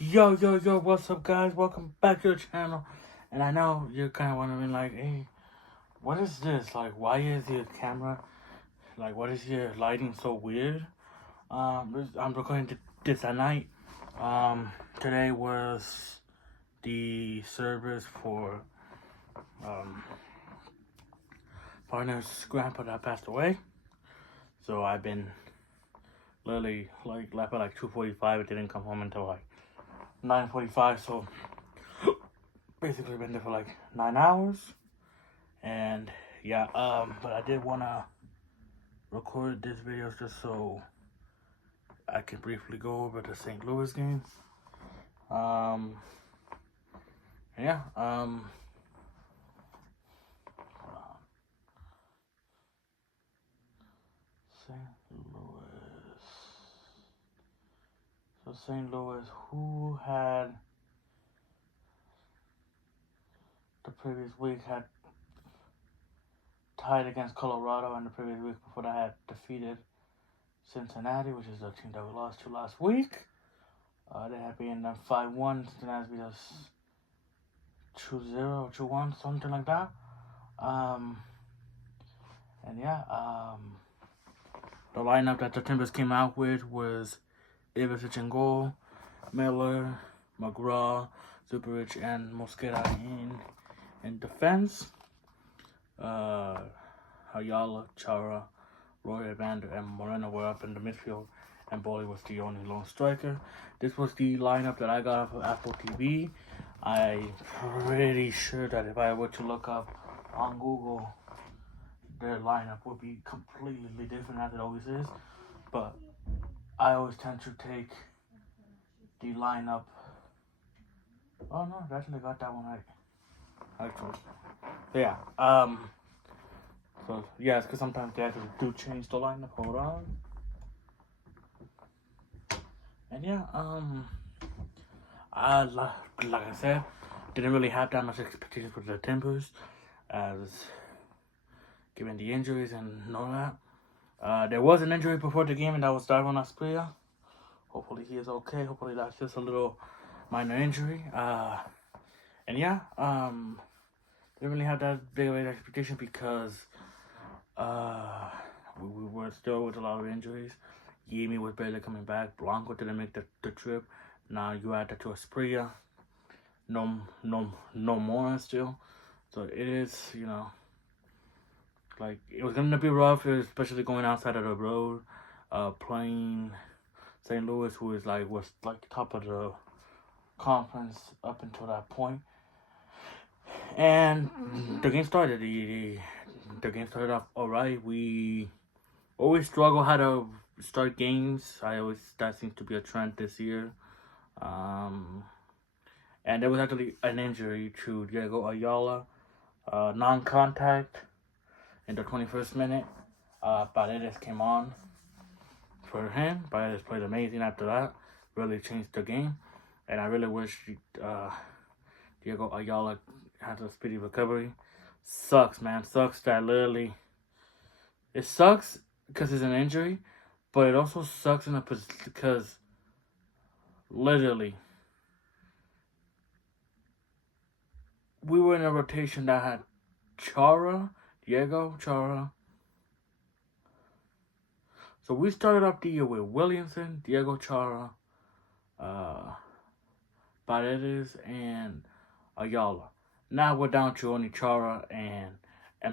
Yo, what's up, guys? Welcome back to the channel. And I know you're kind of wondering, like, hey, what is this? Like, why is your camera, like, what is your lighting so weird? I'm recording this at night. Today was the service for, partner's grandpa that passed away. So I've been literally, like, left at like 2:45. It didn't come home until like 9:45, so basically been there for like 9 hours. And yeah, but I did want to record this video just so I can briefly go over the St. Louis game. Yeah, St. Louis. So St. Louis, who had the previous week had tied against Colorado, and the previous week before that had defeated Cincinnati, which is the team that we lost to last week. They had beaten them 5-1. Cincinnati beat us 2-0, 2-1, something like that. And yeah, the lineup that the Timbers came out with was Ivicic in goal, Miller, McGraw, Zuperich, and Mosqueda in defense. Ayala, Chara, Roy Evander, and Moreno were up in the midfield, and Boley was the only lone striker. This was the lineup that I got off of Apple TV. I'm pretty sure that if I were to look up on Google, their lineup would be completely different as it always is. But I always tend to take the lineup. Oh no, I actually got that one right. Actually. So yeah, so yeah, it's because sometimes they actually do change the lineup. Hold on. And yeah, like I said, didn't really have that much expectations for the Timbers, as given the injuries and all that. There was an injury before the game, and that was Darwin Asprilla. Hopefully he is okay. Hopefully that's just a little minor injury. And yeah, didn't really have that big of an expectation because we were still with a lot of injuries. Yemi was barely coming back. Blanco didn't make the trip. Now you add that to Asprilla. No more still. So it is, like, it was gonna be rough, especially going outside of the road, playing St. Louis, who was like top of the conference up until that point. And the game started. The game started off alright. We always struggle how to start games. That seems to be a trend this year. And there was actually an injury to Diego Ayala, non-contact in the 21st minute. Paredes came on for him. Paredes played amazing after that. Really changed the game. And I really wish Diego Ayala has a speedy recovery. Sucks, man. Sucks that literally. It sucks because it's an injury, but it also sucks because literally we were in a rotation that had Diego Chara. So we started off the year with Williamson, Diego Chara, Paredes, and Ayala. Now we're down to only Chara and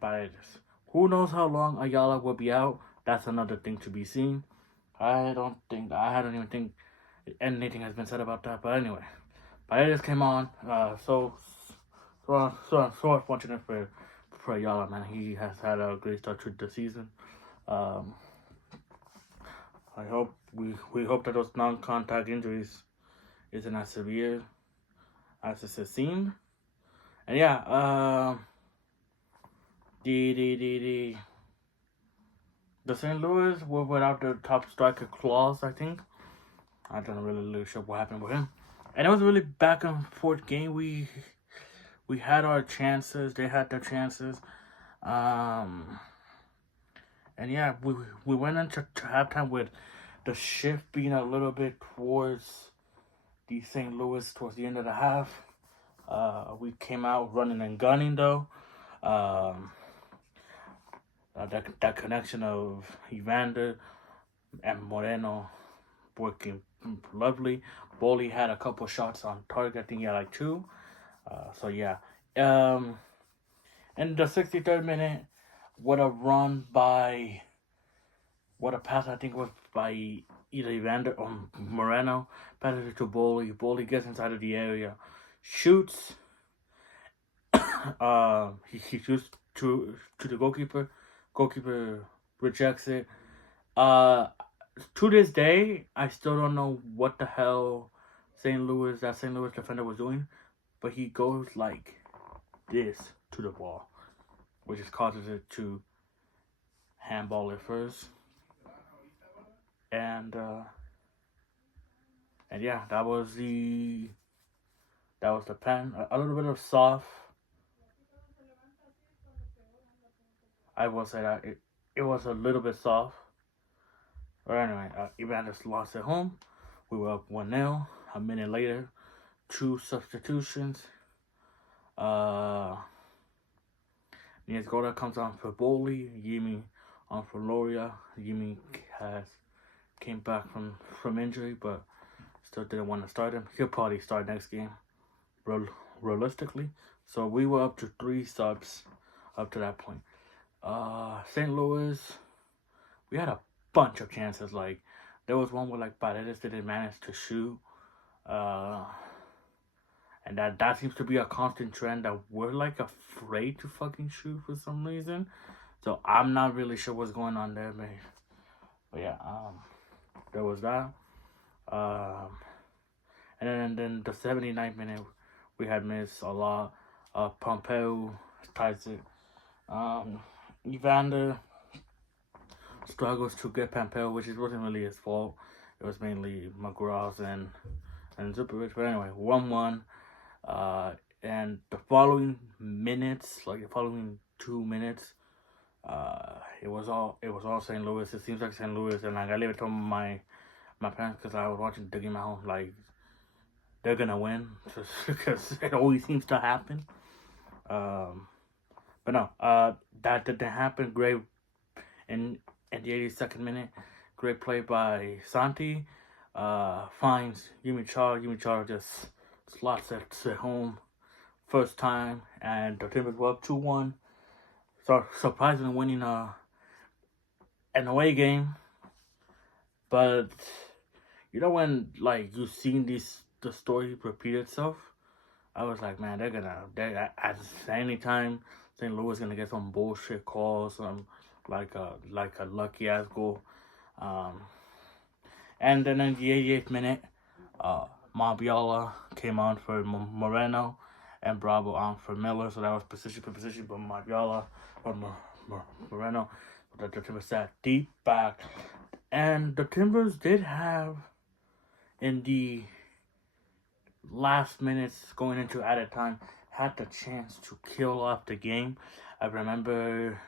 Paredes. Who knows how long Ayala will be out? That's another thing to be seen. I don't even think anything has been said about that. But anyway, Paredes came on. So unfortunate for Ayala, man. He has had a great start to the season. I hope we hope that those non-contact injuries isn't as severe as it seemed. And yeah, the St. Louis were without their top striker Claus, I think. I don't really sure what happened with him. And it was a really back and forth game. We had our chances. They had their chances. And yeah, we went into halftime with the shift being a little bit towards the St. Louis towards the end of the half. We came out running and gunning though. That connection of Evander and Moreno working lovely. Boley had a couple shots on target. I think he had like 2. So yeah. In the 63rd minute, what a pass I think was by either Evander or Moreno. Passes it to Boley. Boley gets inside of the area, shoots. He shoots to the goalkeeper. Goalkeeper rejects it. To this day, I still don't know what the hell St. Louis defender was doing, but he goes like this to the ball, which just causes it to handball it first. And yeah, that was the pen. A little bit of soft. I will say that it was a little bit soft. But anyway, Evander lost at home. We were up 1-0. A minute later, 2 substitutions. Niezgoda comes on for Boley. Yimi on for Loria. Yimi came back from injury, but still didn't want to start him. He'll probably start next game, realistically. So we were up to 3 subs up to that point. St. Louis, we had a bunch of chances. Like, there was one where like Paredes didn't manage to shoot. And that seems to be a constant trend that we're like afraid to fucking shoot for some reason. So I'm not really sure what's going on there, man. But yeah, there was that. And then the 79th minute, we had missed a lot. Pompeo ties it. Evander struggles to get Pompeo, which wasn't really his fault. It was mainly McGraw's and Zupavic. But anyway, 1-1. And the following minutes, like the following 2 minutes, it was all St. Louis. It seems like St. Louis, and like I later told my parents because I was watching the game at home, like they're gonna win, just because it always seems to happen. But no, that didn't happen. Great in the 82nd minute, great play by Santi. Finds Yumi Chara just slots it to home first time, and the Timbers were up 2-1. So surprisingly winning an away game. But you know when like you've seen the story repeat itself, I was like, man, they're at any time St. Louis gonna get some bullshit calls, like a lucky ass goal. And then in the 88th minute, Mabiola came on for Moreno and Bravo on for Miller. So that was position for position, but Mabiola or Moreno. The Timbers sat deep back. And the Timbers did have, in the last minutes going into added time, had the chance to kill off the game. I don't remember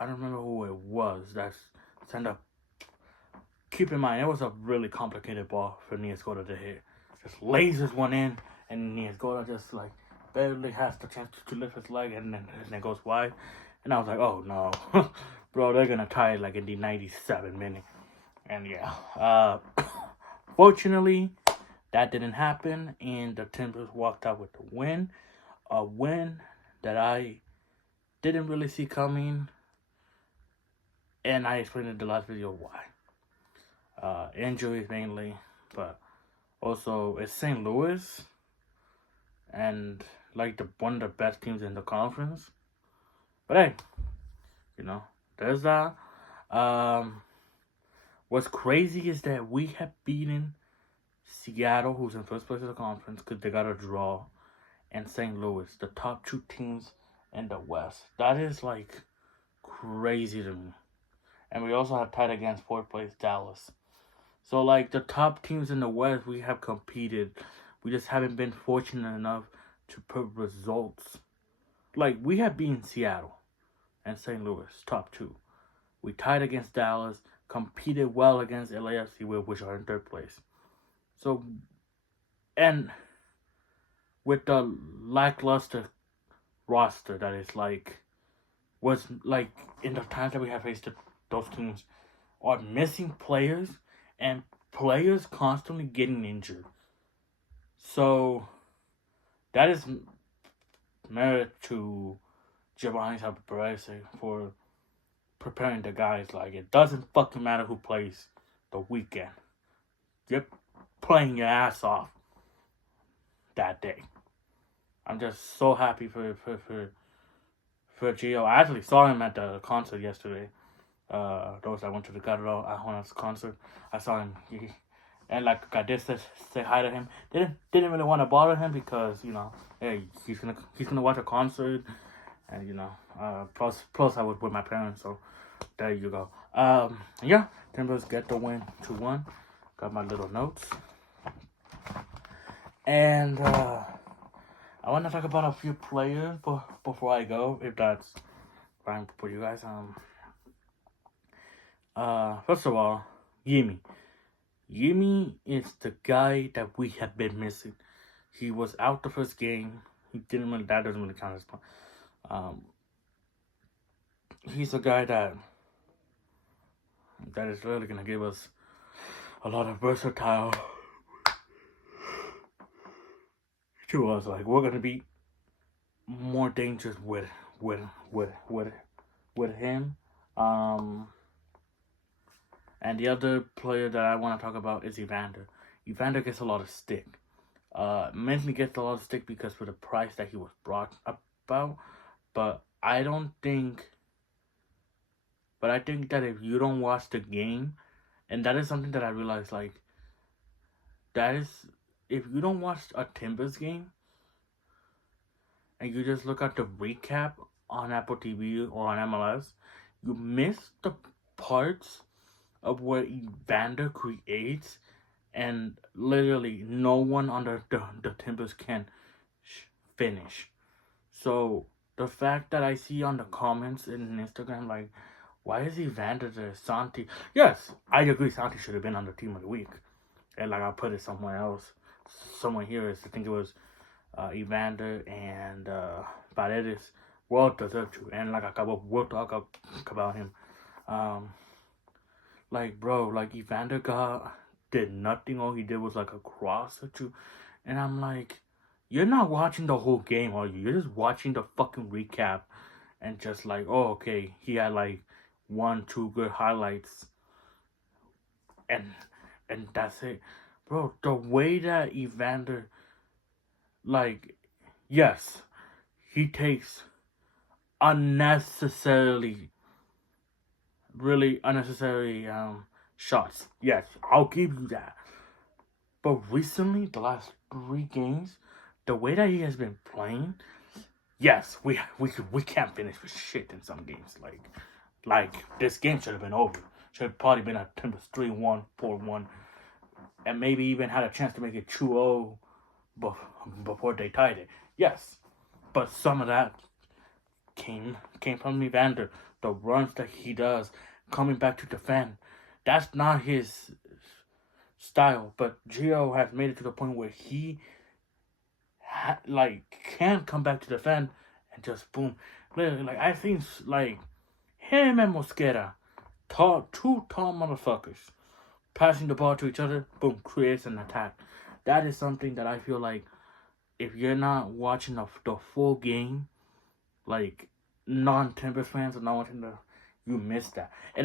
who it was that sent up. Keep in mind, it was a really complicated ball for Niezgoda to hit. Just lasers one in, and Niezgoda just like barely has the chance to lift his leg, and then it goes wide. And I was like, oh no, bro, they're gonna tie it like in the 97th minute. And yeah, fortunately, that didn't happen, and the Timbers walked out with the win. A win that I didn't really see coming, and I explained in the last video why. Injuries mainly, but also it's St. Louis, and like one of the best teams in the conference. But hey, there's that. What's crazy is that we have beaten Seattle, who's in first place of the conference, because they got a draw, and St. Louis, the top 2 teams in the West. That is like crazy to me. And we also have tied against 4th place Dallas. So like the top teams in the West, we have competed. We just haven't been fortunate enough to put results. Like we have beaten Seattle and St. Louis, top 2. We tied against Dallas, competed well against LAFC, which are in 3rd place. So, and with the lackluster roster that is was like in the times that we have faced those teams are missing players and players constantly getting injured. So that is merit to Giovanni Perez for preparing the guys. Like, it doesn't fucking matter who plays the weekend. You're playing your ass off that day. I'm just so happy for Gio. I actually saw him at the concert yesterday. Those that went to the Guttural Arjona's concert, I saw him. And like I did say hi to him. Didn't really want to bother him because hey, he's gonna watch a concert, and plus I was with my parents, so there you go. Yeah, Timbers get the win 2-1. Got my little notes, and I want to talk about a few players before I go, if that's fine for you guys. First of all, Yimi. Yimi is the guy that we have been missing. He was out the first game. That doesn't really count as point. He's a guy that is really gonna give us a lot of versatile to us. Like, we're gonna be more dangerous with him. And the other player that I want to talk about is Evander. Evander gets a lot of stick. Mainly gets a lot of stick because for the price that he was brought about. But I think that if you don't watch the game, and that is something that I realized, like, that is, if you don't watch a Timbers game, and you just look at the recap on Apple TV or on MLS, you miss the parts of where Evander creates, and literally no one under the Timbers can finish. So the fact that I see on the comments in Instagram, like, why is Evander there? Santi? Yes, I agree. Santi should have been on the team of the week, and like, I'll put it somewhere else. Somewhere here is, I think it was Evander and Paredes. Well deserved to, and like, we'll talk about him. Like, bro, like, Evander did nothing. All he did was like a cross or two. And I'm like, you're not watching the whole game, are you? You're just watching the fucking recap and just like, oh, okay, he had like 1-2 good highlights. And that's it. Bro, the way that Evander, like, yes, he takes really unnecessary shots. Yes, I'll give you that. But recently, the last 3 games, the way that he has been playing, yes, we can't finish with shit in some games. Like this game should have been over. Should have probably been a Timbers 3-1, 4-1, and maybe even had a chance to make it 2-0 before they tied it. Yes, but some of that came from Evander. The runs that he does, coming back to defend, that's not his style. But Gio has made it to the point where he can come back to defend and just boom. Literally, like, I think like him and Mosquera, two tall motherfuckers, passing the ball to each other, boom, creates an attack. That is something that I feel like if you're not watching the full game, like, non-Timbers fans are not watching you miss that. And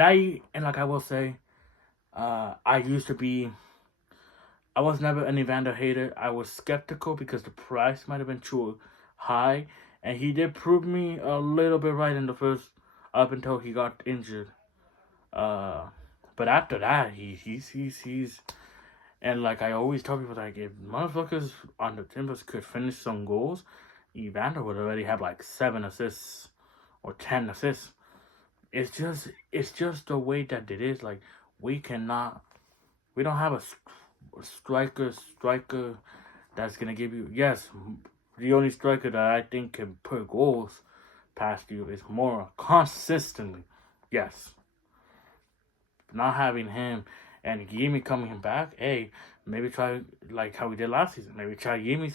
like I will say, I was never an Evander hater. I was skeptical because the price might have been too high, and he did prove me a little bit right in the first, up until he got injured. But after that, he's and like I always tell people, like, if motherfuckers on the Timbers could finish some goals, Evander would already have like 7 assists or 10 assists. It's just the way that it is. Like, we don't have a striker that's gonna give you. Yes, the only striker that I think can put goals past you is more consistently. Yes, not having him, and Yimi coming back, hey, maybe try like how we did last season. Maybe try Yimi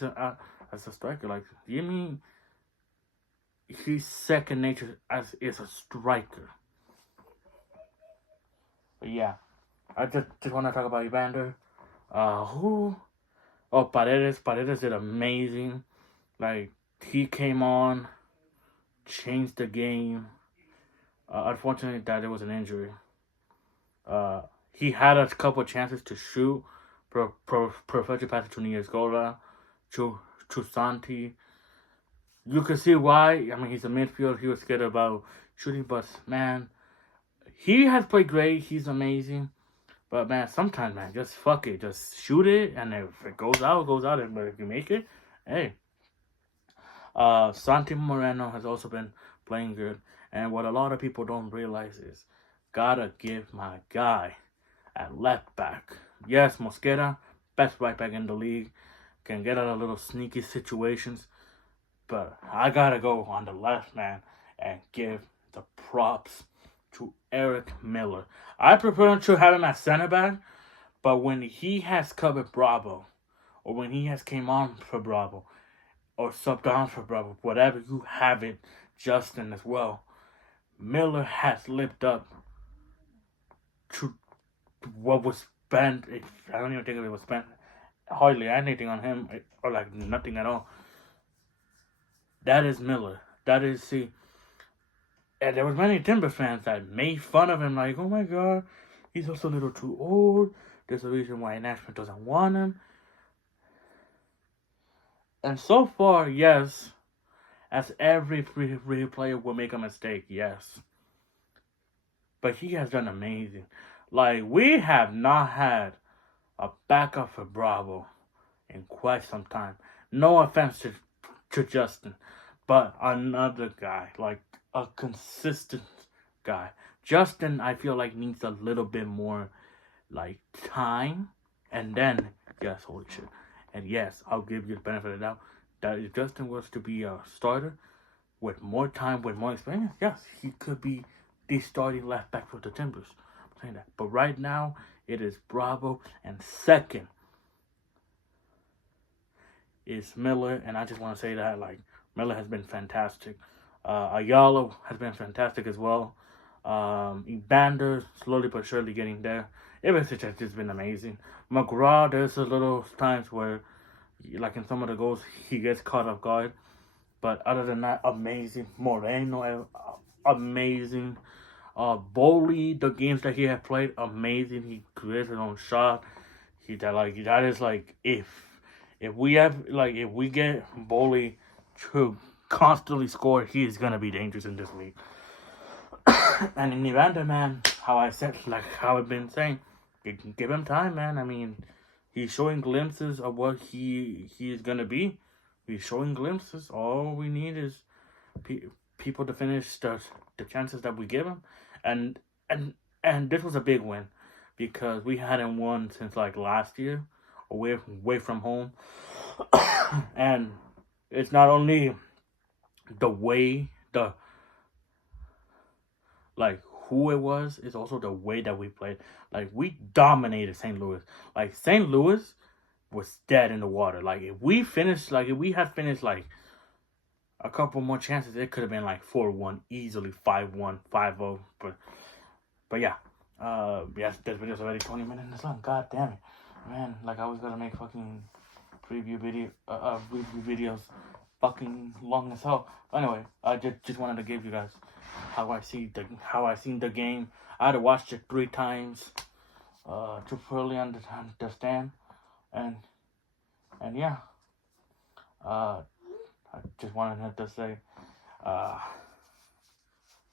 as a striker. Like Yimi, he's second nature as is a striker. But yeah, I just want to talk about Evander. Who? Oh, Paredes. Paredes did amazing. Like he came on, changed the game. Unfortunately, that it was an injury. Uh, he had a couple chances to shoot. Perfected pass to Niasgola, to Santi. You can see why. I mean, he's a midfield. He was scared about shooting, but man, he has played great. He's amazing. But man, sometimes man, just fuck it, just shoot it, and if it goes out, it goes out. But if you make it, hey. Santi Moreno has also been playing good, and what a lot of people don't realize is, gotta give my guy at left back. Yes, Mosquera, best right back in the league, can get out of little sneaky situations, but I gotta go on the left, man, and give the props to Eric Miller. I prefer to have him at center back, but when he has covered Bravo, or when he has came on for Bravo, or subbed on for Bravo, whatever you have it, Justin as well, Miller has lived up to what was spent. I don't even think it was spent hardly anything on him, or like nothing at all. That is Miller. That is, see, and there was many Timber fans that made fun of him, like, oh my god, he's also a little too old. There's a reason why Nashville doesn't want him. And so far, yes, as every free player will make a mistake, yes. But he has done amazing. Like, we have not had a backup for Bravo in quite some time. No offense to Justin, but another guy, like a consistent guy. Justin, I feel like needs a little bit more, like, time, and then, yes, holy shit. And yes, I'll give you the benefit of the doubt that if Justin was to be a starter with more time, with more experience, yes, he could be the starting left back for the Timbers. I'm saying that. But right now, it is Bravo, and second is Miller, and I just want to say that, like, Miller has been fantastic. Ayala has been fantastic as well. Evander slowly but surely getting there. Ivicic has just been amazing. McGraw, there's a little times where, like in some of the goals, he gets caught off guard. But other than that, amazing. Moreno, amazing. Bowley, the games that he has played, amazing. He creates his own shot. That is like if we get Bowley to constantly score, he is gonna be dangerous in this league. And in Evander, man, how I've been saying, give him time, man. I mean, he's showing glimpses of what he is gonna be. He's showing glimpses. All we need is people to finish the chances that we give him, and this was a big win because we hadn't won since like last year, away from home, and it's not only the way like who it was, it's also the way that we played. Like we dominated St. Louis. Like St. Louis was dead in the water. Like if we had finished like a couple more chances, it could have been like 4-1, easily 5-1, 5-0. But yeah. Yes, this video's already 20 minutes long. God damn it. Man, like I was gonna make fucking review videos fucking long as hell. Anyway, I just wanted to give you guys how I seen the game. I had to watch it 3 times to fully understand, and yeah, I just wanted to say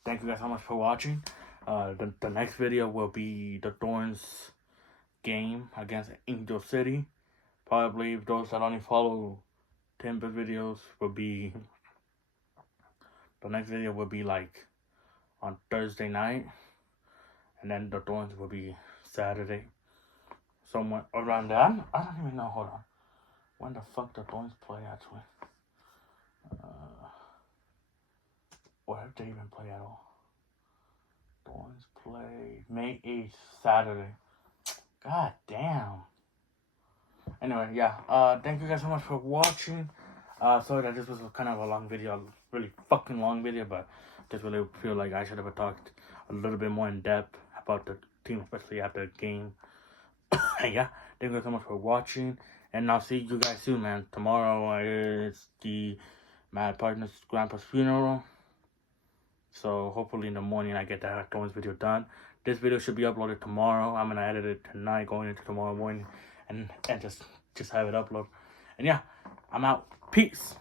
thank you guys so much for watching. The next video will be the Thorns game against Angel City. Probably those that only follow Timber videos will be, the next video will be like on Thursday night, and then the Thorns will be Saturday, somewhere around there. I don't even know. Hold on, when the fuck the Thorns play actually? Or if they even play at all? Thorns play May 8th, Saturday. God damn. Anyway, yeah. Thank you guys so much for watching. Sorry that this was kind of a long video, really fucking long video, but just really feel like I should have talked a little bit more in depth about the team, especially after the game. And yeah, thank you guys so much for watching, and I'll see you guys soon, man. Tomorrow is my partner's grandpa's funeral, so hopefully in the morning I get that Thorns video done. This video should be uploaded tomorrow. I'm gonna edit it tonight, going into tomorrow morning, and just have it upload. And yeah, I'm out. Peace.